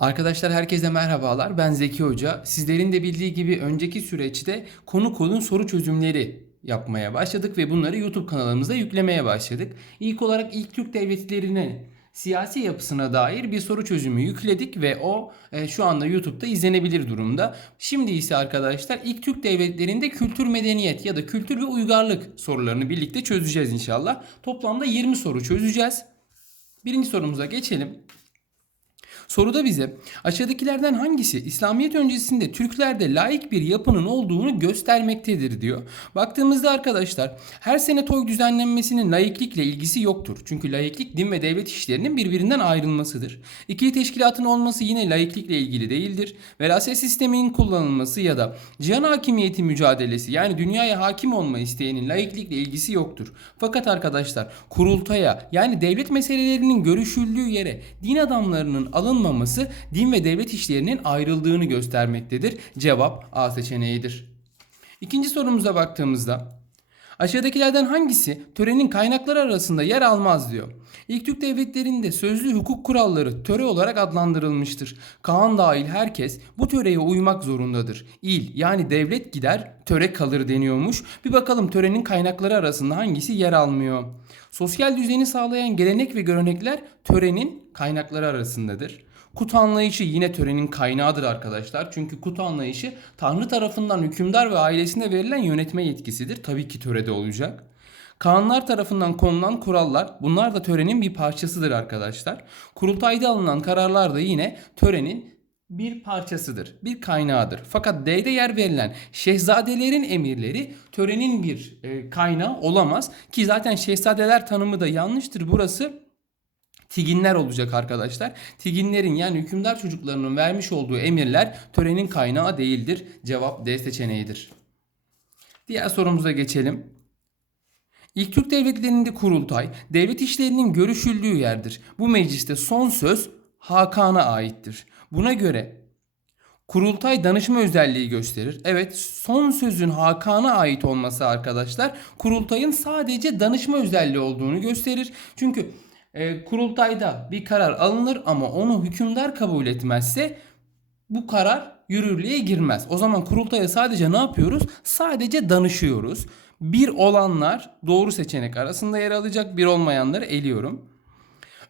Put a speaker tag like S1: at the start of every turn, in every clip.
S1: Arkadaşlar herkese merhabalar. Ben Zeki Hoca. Sizlerin de bildiği gibi önceki süreçte konu kodun soru çözümleri yapmaya başladık ve bunları YouTube kanalımıza yüklemeye başladık. İlk olarak ilk Türk devletlerinin siyasi yapısına dair bir soru çözümü yükledik ve o e, şu anda YouTube'da izlenebilir durumda. Şimdi ise arkadaşlar ilk Türk devletlerinde kültür medeniyet ya da kültür ve uygarlık sorularını birlikte çözeceğiz inşallah. Toplamda 20 soru çözeceğiz. Birinci sorumuza geçelim. Soruda bize aşağıdakilerden hangisi İslamiyet öncesinde Türklerde laik bir yapının olduğunu göstermektedir diyor. Baktığımızda arkadaşlar her sene toy düzenlenmesinin laiklikle ilgisi yoktur. Çünkü laiklik din ve devlet işlerinin birbirinden ayrılmasıdır. İkili teşkilatın olması yine laiklikle ilgili değildir. Veraset sisteminin kullanılması ya da cihan hakimiyeti mücadelesi yani dünyaya hakim olma isteğinin laiklikle ilgisi yoktur. Fakat arkadaşlar kurultaya yani devlet meselelerinin görüşüldüğü yere din adamlarının alınmaması din ve devlet işlerinin ayrıldığını göstermektedir. Cevap A seçeneğidir. İkinci sorumuza baktığımızda aşağıdakilerden hangisi törenin kaynakları arasında yer almaz diyor. İlk Türk devletlerinde sözlü hukuk kuralları töre olarak adlandırılmıştır. Kaan dahil herkes bu töreye uymak zorundadır. İl yani devlet gider töre kalır deniyormuş. Bir bakalım törenin kaynakları arasında hangisi yer almıyor. Sosyal düzeni sağlayan gelenek ve görenekler törenin kaynakları arasındadır. Kut anlayışı yine törenin kaynağıdır arkadaşlar. Çünkü kut anlayışı Tanrı tarafından hükümdar ve ailesine verilen yönetme yetkisidir. Tabii ki törede olacak. Kanunlar tarafından konulan kurallar bunlar da törenin bir parçasıdır arkadaşlar. Kurultayda alınan kararlar da yine törenin bir parçasıdır, bir kaynağıdır. Fakat D'de yer verilen şehzadelerin emirleri törenin bir e, kaynağı olamaz. Ki zaten şehzadeler tanımı da yanlıştır. Burası Tiginler olacak arkadaşlar. Tiginlerin yani hükümdar çocuklarının vermiş olduğu emirler törenin kaynağı değildir. Cevap D seçeneğidir. Diğer sorumuza geçelim. İlk Türk devletlerinde kurultay, devlet işlerinin görüşüldüğü yerdir. Bu mecliste son söz Hakan'a aittir. Buna göre kurultay danışma özelliği gösterir. Evet son sözün Hakan'a ait olması arkadaşlar kurultayın sadece danışma özelliği olduğunu gösterir. Çünkü e, kurultayda bir karar alınır ama onu hükümdar kabul etmezse bu karar yürürlüğe girmez. O zaman kurultaya sadece ne yapıyoruz? Sadece danışıyoruz. Bir olanlar doğru seçenek arasında yer alacak, bir olmayanları eliyorum.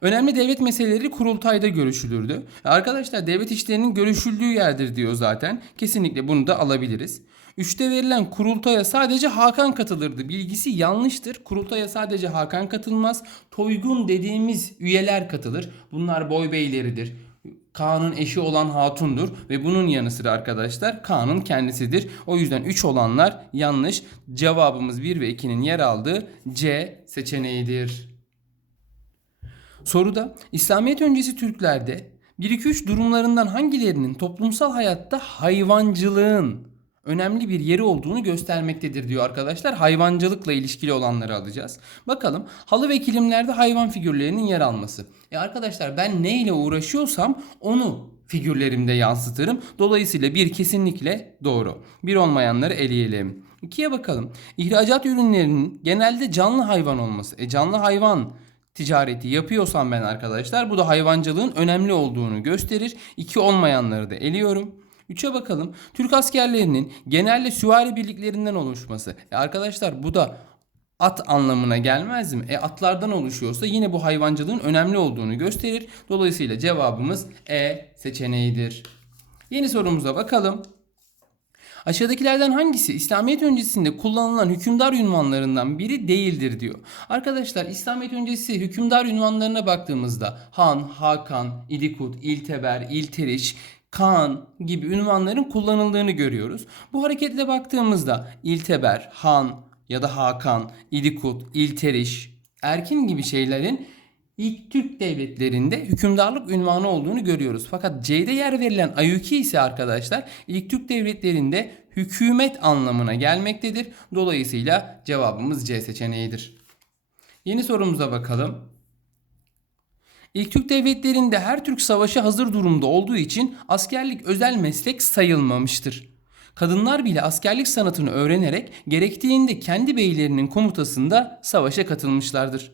S1: Önemli devlet meseleleri kurultayda görüşülürdü. Arkadaşlar devlet işlerinin görüşüldüğü yerdir diyor zaten. Kesinlikle bunu da alabiliriz. Üçte verilen kurultaya sadece Hakan katılırdı. Bilgisi yanlıştır. Kurultaya sadece Hakan katılmaz. Toygun dediğimiz üyeler katılır. Bunlar boy beyleridir. Kaan'ın eşi olan hatundur ve bunun yanı sıra arkadaşlar Kaan'ın kendisidir. O yüzden 3 olanlar yanlış. Cevabımız 1 ve 2'nin yer aldığı C seçeneğidir. Soruda İslamiyet öncesi Türklerde 1-2-3 durumlarından hangilerinin toplumsal hayatta hayvancılığın önemli bir yeri olduğunu göstermektedir diyor arkadaşlar. Hayvancılıkla ilişkili olanları alacağız. Bakalım halı ve kilimlerde hayvan figürlerinin yer alması. E arkadaşlar ben neyle uğraşıyorsam onu figürlerimde yansıtırım. Dolayısıyla bir kesinlikle doğru. Bir olmayanları eleyelim. İkiye bakalım. İhracat ürünlerinin genelde canlı hayvan olması. E canlı hayvan ticareti yapıyorsam ben arkadaşlar bu da hayvancılığın önemli olduğunu gösterir. İki olmayanları da eliyorum. 3'e bakalım. Türk askerlerinin genelde süvari birliklerinden oluşması. E arkadaşlar bu da at anlamına gelmez mi? E atlardan oluşuyorsa yine bu hayvancılığın önemli olduğunu gösterir. Dolayısıyla cevabımız E seçeneğidir. Yeni sorumuza bakalım. Aşağıdakilerden hangisi İslamiyet öncesinde kullanılan hükümdar ünvanlarından biri değildir diyor. Arkadaşlar İslamiyet öncesi hükümdar ünvanlarına baktığımızda Han, Hakan, İdikut, İlteber, İlteriş, Kaan gibi ünvanların kullanıldığını görüyoruz. Bu hareketle baktığımızda İlteber, Han ya da Hakan, İdikut, İlteriş, Erkin gibi şeylerin ilk Türk devletlerinde hükümdarlık ünvanı olduğunu görüyoruz. Fakat C'de yer verilen Ayuki ise arkadaşlar ilk Türk devletlerinde hükümet anlamına gelmektedir. Dolayısıyla cevabımız C seçeneğidir. Yeni sorumuza bakalım. İlk Türk devletlerinde her Türk savaşı hazır durumda olduğu için askerlik özel meslek sayılmamıştır. Kadınlar bile askerlik sanatını öğrenerek gerektiğinde kendi beylerinin komutasında savaşa katılmışlardır.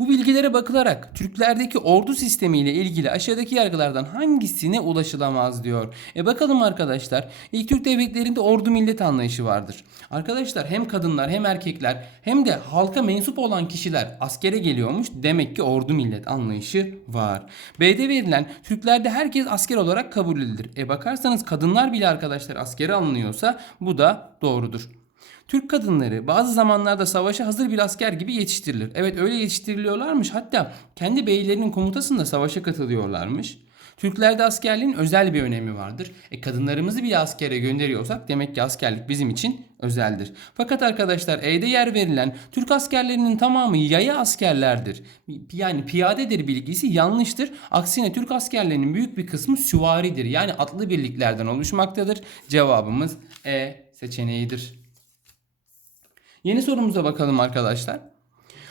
S1: Bu bilgilere bakılarak Türklerdeki ordu sistemiyle ilgili aşağıdaki yargılardan hangisine ulaşılamaz diyor. E bakalım arkadaşlar. İlk Türk devletlerinde ordu millet anlayışı vardır. Arkadaşlar hem kadınlar hem erkekler hem de halka mensup olan kişiler askere geliyormuş. Demek ki ordu millet anlayışı var. B'de verilen Türklerde herkes asker olarak kabul edilir. E bakarsanız kadınlar bile arkadaşlar askere alınıyorsa bu da doğrudur. Türk kadınları bazı zamanlarda savaşa hazır bir asker gibi yetiştirilir. Evet öyle yetiştiriliyorlarmış. Hatta kendi beylerinin komutasında savaşa katılıyorlarmış. Türklerde askerliğin özel bir önemi vardır. E kadınlarımızı bile askere gönderiyorsak demek ki askerlik bizim için özeldir. Fakat arkadaşlar E'de yer verilen Türk askerlerinin tamamı yaya askerlerdir. Yani piyadedir bilgisi yanlıştır. Aksine Türk askerlerinin büyük bir kısmı süvaridir. Yani atlı birliklerden oluşmaktadır. Cevabımız E seçeneğidir. Yeni sorumuza bakalım arkadaşlar.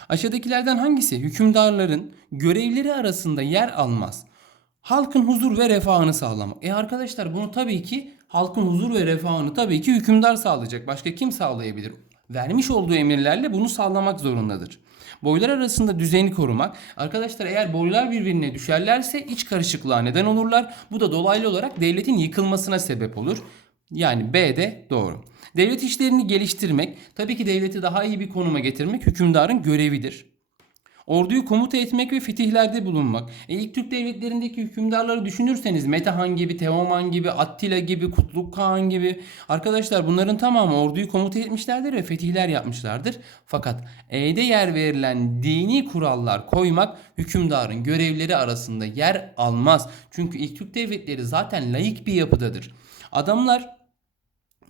S1: Aşağıdakilerden hangisi hükümdarların görevleri arasında yer almaz? Halkın huzur ve refahını sağlamak. E arkadaşlar bunu tabii ki halkın huzur ve refahını tabii ki hükümdar sağlayacak. Başka kim sağlayabilir? Vermiş olduğu emirlerle bunu sağlamak zorundadır. Boylar arasında düzeni korumak. Arkadaşlar eğer boylar birbirine düşerlerse iç karışıklığa neden olurlar. Bu da dolaylı olarak devletin yıkılmasına sebep olur. Yani B de doğru. Devlet işlerini geliştirmek, tabii ki devleti daha iyi bir konuma getirmek hükümdarın görevidir. Orduyu komuta etmek ve fetihlerde bulunmak. E ilk Türk devletlerindeki hükümdarları düşünürseniz Metehan gibi, Teoman gibi, Attila gibi, Kutluk Kağan gibi arkadaşlar bunların tamamı orduyu komuta etmişlerdir ve fetihler yapmışlardır. Fakat E'de yer verilen dini kurallar koymak hükümdarın görevleri arasında yer almaz. Çünkü ilk Türk devletleri zaten layık bir yapıdadır. Adamlar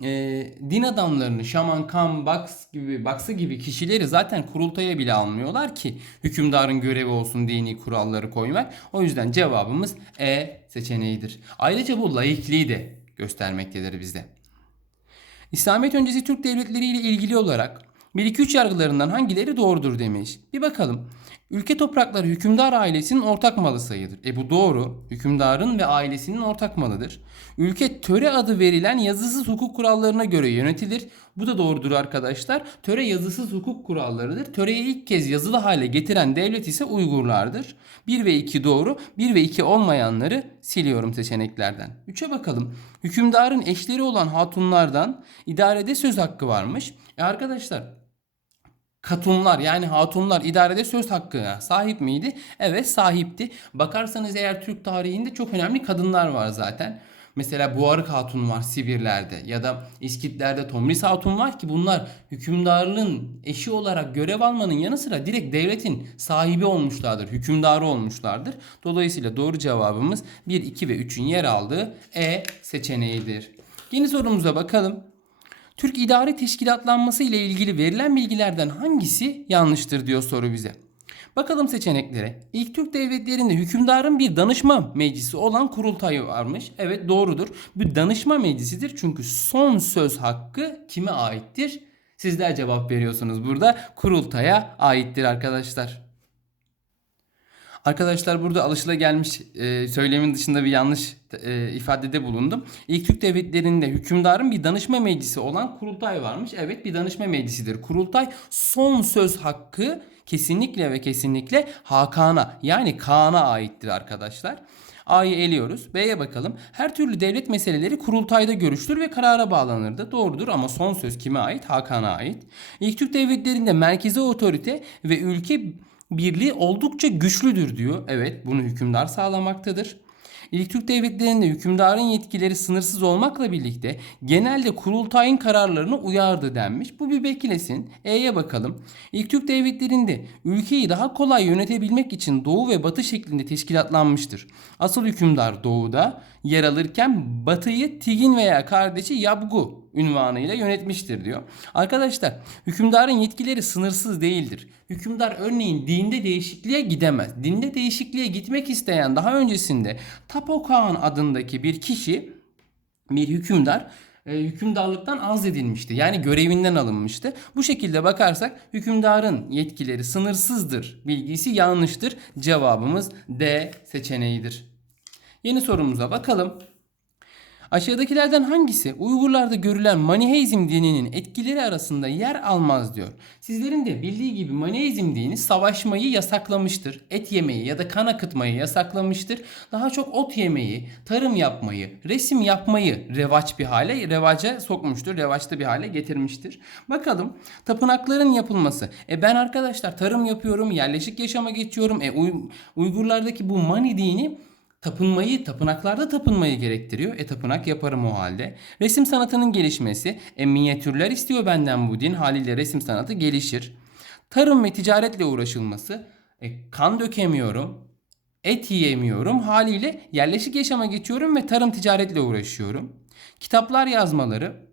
S1: e, din adamlarını şaman, kan, baks gibi, baksı gibi kişileri zaten kurultaya bile almıyorlar ki hükümdarın görevi olsun dini kuralları koymak. O yüzden cevabımız E seçeneğidir. Ayrıca bu laikliği de göstermektedir bizde. İslamiyet öncesi Türk devletleri ile ilgili olarak 1-2-3 yargılarından hangileri doğrudur demiş. Bir bakalım. Ülke toprakları hükümdar ailesinin ortak malı sayılır. E bu doğru. Hükümdarın ve ailesinin ortak malıdır. Ülke töre adı verilen yazısız hukuk kurallarına göre yönetilir. Bu da doğrudur arkadaşlar. Töre yazısız hukuk kurallarıdır. Töreyi ilk kez yazılı hale getiren devlet ise Uygurlardır. 1 ve 2 doğru. 1 ve 2 olmayanları siliyorum seçeneklerden. 3'e bakalım. Hükümdarın eşleri olan hatunlardan idarede söz hakkı varmış. E arkadaşlar katunlar yani hatunlar idarede söz hakkına sahip miydi? Evet sahipti. Bakarsanız eğer Türk tarihinde çok önemli kadınlar var zaten. Mesela Buarık Hatun var Sibirler'de ya da İskitlerde Tomris Hatun var ki bunlar hükümdarlığın eşi olarak görev almanın yanı sıra direkt devletin sahibi olmuşlardır, hükümdarı olmuşlardır. Dolayısıyla doğru cevabımız 1, 2 ve 3'ün yer aldığı E seçeneğidir. Yeni sorumuza bakalım. Türk idari teşkilatlanması ile ilgili verilen bilgilerden hangisi yanlıştır diyor soru bize. Bakalım seçeneklere. İlk Türk devletlerinde hükümdarın bir danışma meclisi olan kurultayı varmış. Evet doğrudur. Bir danışma meclisidir çünkü son söz hakkı kime aittir? Sizler cevap veriyorsunuz burada. Kurultaya aittir arkadaşlar. Arkadaşlar burada alışılagelmiş e, söylemin dışında bir yanlış e, ifadede bulundum. İlk Türk devletlerinde hükümdarın bir danışma meclisi olan kurultay varmış. Evet bir danışma meclisidir. Kurultay son söz hakkı kesinlikle ve kesinlikle Hakan'a yani Kaan'a aittir arkadaşlar. A'yı eliyoruz. B'ye bakalım. Her türlü devlet meseleleri kurultayda görüşülür ve karara bağlanırdı. Doğrudur ama son söz kime ait? Hakan'a ait. İlk Türk devletlerinde merkezi otorite ve ülke birliği oldukça güçlüdür diyor. Evet bunu hükümdar sağlamaktadır. İlk Türk devletlerinde hükümdarın yetkileri sınırsız olmakla birlikte genelde kurultayın kararlarını uyardı denmiş. Bu bir beklesin. E'ye bakalım. İlk Türk devletlerinde ülkeyi daha kolay yönetebilmek için doğu ve batı şeklinde teşkilatlanmıştır. Asıl hükümdar doğuda yer alırken batıyı Tigin veya kardeşi Yabgu ünvanıyla yönetmiştir diyor. Arkadaşlar hükümdarın yetkileri sınırsız değildir. Hükümdar örneğin dinde değişikliğe gidemez. Dinde değişikliğe gitmek isteyen daha öncesinde Tapokan adındaki bir kişi bir hükümdar e, hükümdarlıktan azledilmişti. Yani görevinden alınmıştı. Bu şekilde bakarsak hükümdarın yetkileri sınırsızdır. Bilgisi yanlıştır. Cevabımız D seçeneğidir. Yeni sorumuza bakalım. Aşağıdakilerden hangisi Uygurlarda görülen Maniheizm dininin etkileri arasında yer almaz diyor. Sizlerin de bildiği gibi Maniheizm dini savaşmayı yasaklamıştır. Et yemeyi ya da kan akıtmayı yasaklamıştır. Daha çok ot yemeyi, tarım yapmayı, resim yapmayı revaç bir hale, revaca sokmuştur. Revaçta bir hale getirmiştir. Bakalım tapınakların yapılması. E ben arkadaşlar tarım yapıyorum, yerleşik yaşama geçiyorum. E Uy- Uygurlardaki bu Mani dini tapınmayı, tapınaklarda tapınmayı gerektiriyor. E tapınak yaparım o halde. Resim sanatının gelişmesi. E minyatürler istiyor benden bu din. Haliyle resim sanatı gelişir. Tarım ve ticaretle uğraşılması. E kan dökemiyorum. Et yiyemiyorum. Haliyle yerleşik yaşama geçiyorum ve tarım ticaretle uğraşıyorum. Kitaplar yazmaları.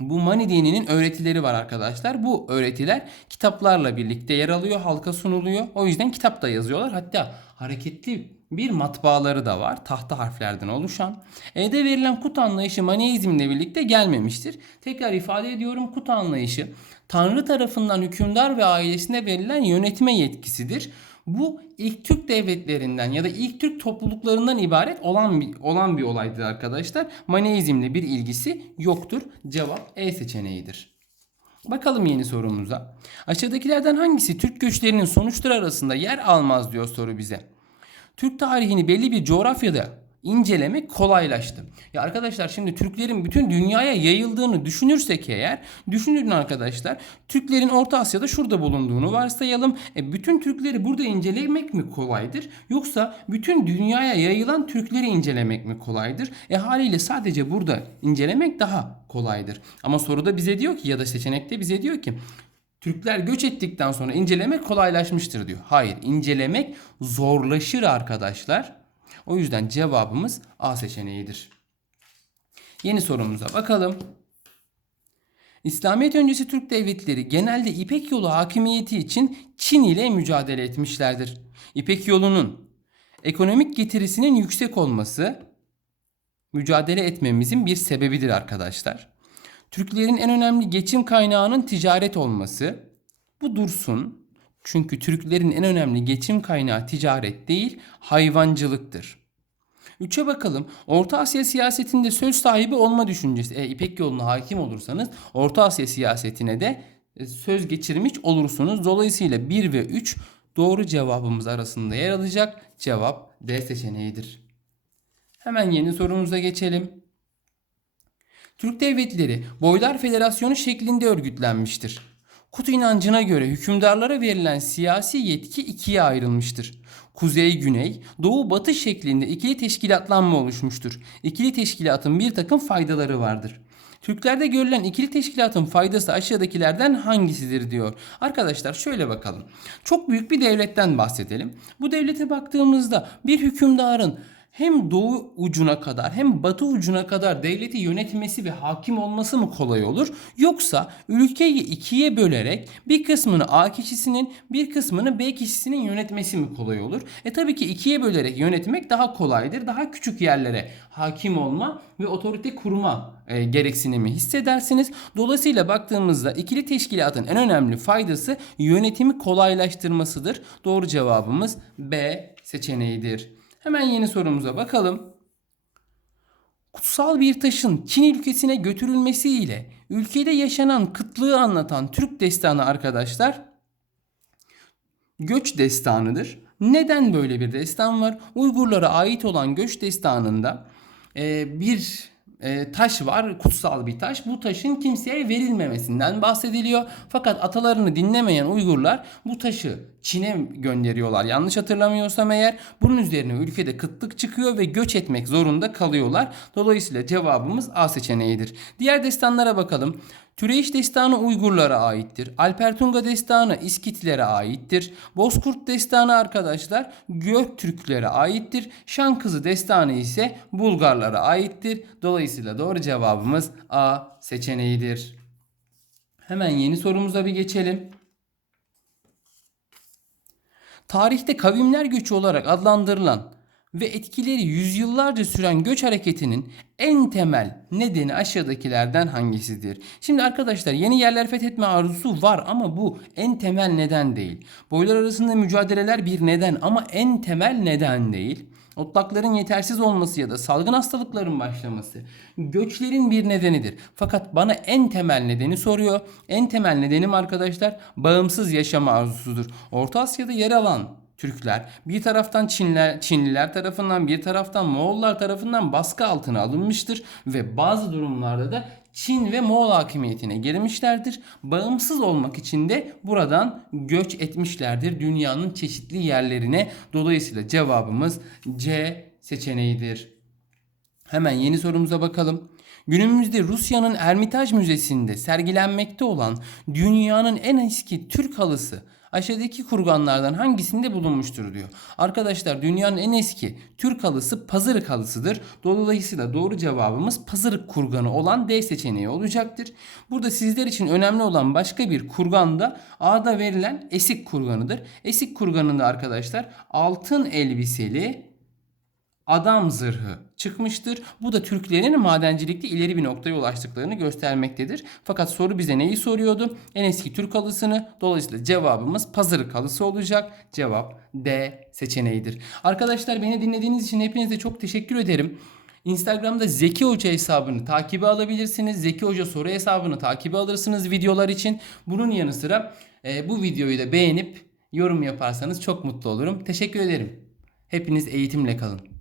S1: Bu Mani dininin öğretileri var arkadaşlar. Bu öğretiler kitaplarla birlikte yer alıyor, halka sunuluyor. O yüzden kitap da yazıyorlar. Hatta hareketli bir matbaaları da var. Tahta harflerden oluşan. E'de verilen kut anlayışı Maniizmle birlikte gelmemiştir. Tekrar ifade ediyorum kut anlayışı Tanrı tarafından hükümdar ve ailesine verilen yönetme yetkisidir. Bu ilk Türk devletlerinden ya da ilk Türk topluluklarından ibaret olan bir, olan bir olaydır arkadaşlar. Maneizmle bir ilgisi yoktur. Cevap E seçeneğidir. Bakalım yeni sorumuza. Aşağıdakilerden hangisi Türk göçlerinin sonuçları arasında yer almaz diyor soru bize. Türk tarihini belli bir coğrafyada incelemek kolaylaştı. Ya arkadaşlar şimdi Türklerin bütün dünyaya yayıldığını düşünürsek eğer düşünün arkadaşlar Türklerin Orta Asya'da şurada bulunduğunu varsayalım. E, bütün Türkleri burada incelemek mi kolaydır yoksa bütün dünyaya yayılan Türkleri incelemek mi kolaydır? E haliyle sadece burada incelemek daha kolaydır. Ama soruda bize diyor ki ya da seçenekte bize diyor ki Türkler göç ettikten sonra incelemek kolaylaşmıştır diyor. Hayır, incelemek zorlaşır arkadaşlar. O yüzden cevabımız A seçeneğidir. Yeni sorumuza bakalım. İslamiyet öncesi Türk devletleri genelde İpek yolu hakimiyeti için Çin ile mücadele etmişlerdir. İpek yolunun ekonomik getirisinin yüksek olması mücadele etmemizin bir sebebidir arkadaşlar. Türklerin en önemli geçim kaynağının ticaret olması. Bu dursun. Çünkü Türklerin en önemli geçim kaynağı ticaret değil, hayvancılıktır. Üçe bakalım. Orta Asya siyasetinde söz sahibi olma düşüncesi. E, İpek yoluna hakim olursanız Orta Asya siyasetine de e, söz geçirmiş olursunuz. Dolayısıyla 1 ve 3 doğru cevabımız arasında yer alacak. Cevap D seçeneğidir. Hemen yeni sorumuza geçelim. Türk devletleri Boylar Federasyonu şeklinde örgütlenmiştir. Kut inancına göre hükümdarlara verilen siyasi yetki ikiye ayrılmıştır. Kuzey-güney, doğu-batı şeklinde ikili teşkilatlanma oluşmuştur. İkili teşkilatın bir takım faydaları vardır. Türklerde görülen ikili teşkilatın faydası aşağıdakilerden hangisidir diyor. Arkadaşlar şöyle bakalım. Çok büyük bir devletten bahsedelim. Bu devlete baktığımızda bir hükümdarın hem doğu ucuna kadar hem batı ucuna kadar devleti yönetmesi ve hakim olması mı kolay olur? Yoksa ülkeyi ikiye bölerek bir kısmını A kişisinin bir kısmını B kişisinin yönetmesi mi kolay olur? E tabii ki ikiye bölerek yönetmek daha kolaydır. Daha küçük yerlere hakim olma ve otorite kurma e, gereksinimi hissedersiniz. Dolayısıyla baktığımızda ikili teşkilatın en önemli faydası yönetimi kolaylaştırmasıdır. Doğru cevabımız B seçeneğidir. Hemen yeni sorumuza bakalım. Kutsal bir taşın Çin ülkesine götürülmesiyle ülkede yaşanan kıtlığı anlatan Türk destanı arkadaşlar göç destanıdır. Neden böyle bir destan var? Uygurlara ait olan göç destanında e, bir e, taş var, kutsal bir taş. Bu taşın kimseye verilmemesinden bahsediliyor. Fakat atalarını dinlemeyen Uygurlar bu taşı Çin'e gönderiyorlar. Yanlış hatırlamıyorsam eğer bunun üzerine ülkede kıtlık çıkıyor ve göç etmek zorunda kalıyorlar. Dolayısıyla cevabımız A seçeneğidir. Diğer destanlara bakalım. Türeyiş destanı Uygurlara aittir. Alpertunga destanı İskitlere aittir. Bozkurt destanı arkadaşlar Göktürklere aittir. Şan kızı destanı ise Bulgarlara aittir. Dolayısıyla doğru cevabımız A seçeneğidir. Hemen yeni sorumuza bir geçelim. Tarihte kavimler göçü olarak adlandırılan ve etkileri yüzyıllarca süren göç hareketinin en temel nedeni aşağıdakilerden hangisidir? Şimdi arkadaşlar yeni yerler fethetme arzusu var ama bu en temel neden değil. Boylar arasında mücadeleler bir neden ama en temel neden değil. otlakların yetersiz olması ya da salgın hastalıkların başlaması göçlerin bir nedenidir. Fakat bana en temel nedeni soruyor. En temel nedenim arkadaşlar bağımsız yaşama arzusudur. Orta Asya'da yer alan Türkler bir taraftan Çinler, Çinliler tarafından bir taraftan Moğollar tarafından baskı altına alınmıştır ve bazı durumlarda da Çin ve Moğol hakimiyetine girmişlerdir. Bağımsız olmak için de buradan göç etmişlerdir dünyanın çeşitli yerlerine. Dolayısıyla cevabımız C seçeneğidir. Hemen yeni sorumuza bakalım. Günümüzde Rusya'nın Ermitaj Müzesi'nde sergilenmekte olan dünyanın en eski Türk halısı aşağıdaki kurganlardan hangisinde bulunmuştur diyor. Arkadaşlar dünyanın en eski Türk halısı Pazarık halısıdır. Dolayısıyla doğru cevabımız Pazarık kurganı olan D seçeneği olacaktır. Burada sizler için önemli olan başka bir kurgan da A'da verilen Esik kurganıdır. Esik kurganında arkadaşlar altın elbiseli adam zırhı çıkmıştır. Bu da Türklerin madencilikte ileri bir noktaya ulaştıklarını göstermektedir. Fakat soru bize neyi soruyordu? En eski Türk halısını. Dolayısıyla cevabımız pazarık halısı olacak. Cevap D seçeneğidir. Arkadaşlar beni dinlediğiniz için hepinize çok teşekkür ederim. Instagram'da Zeki Hoca hesabını takibe alabilirsiniz. Zeki Hoca soru hesabını takibe alırsınız videolar için. Bunun yanı sıra e, bu videoyu da beğenip yorum yaparsanız çok mutlu olurum. Teşekkür ederim. Hepiniz eğitimle kalın.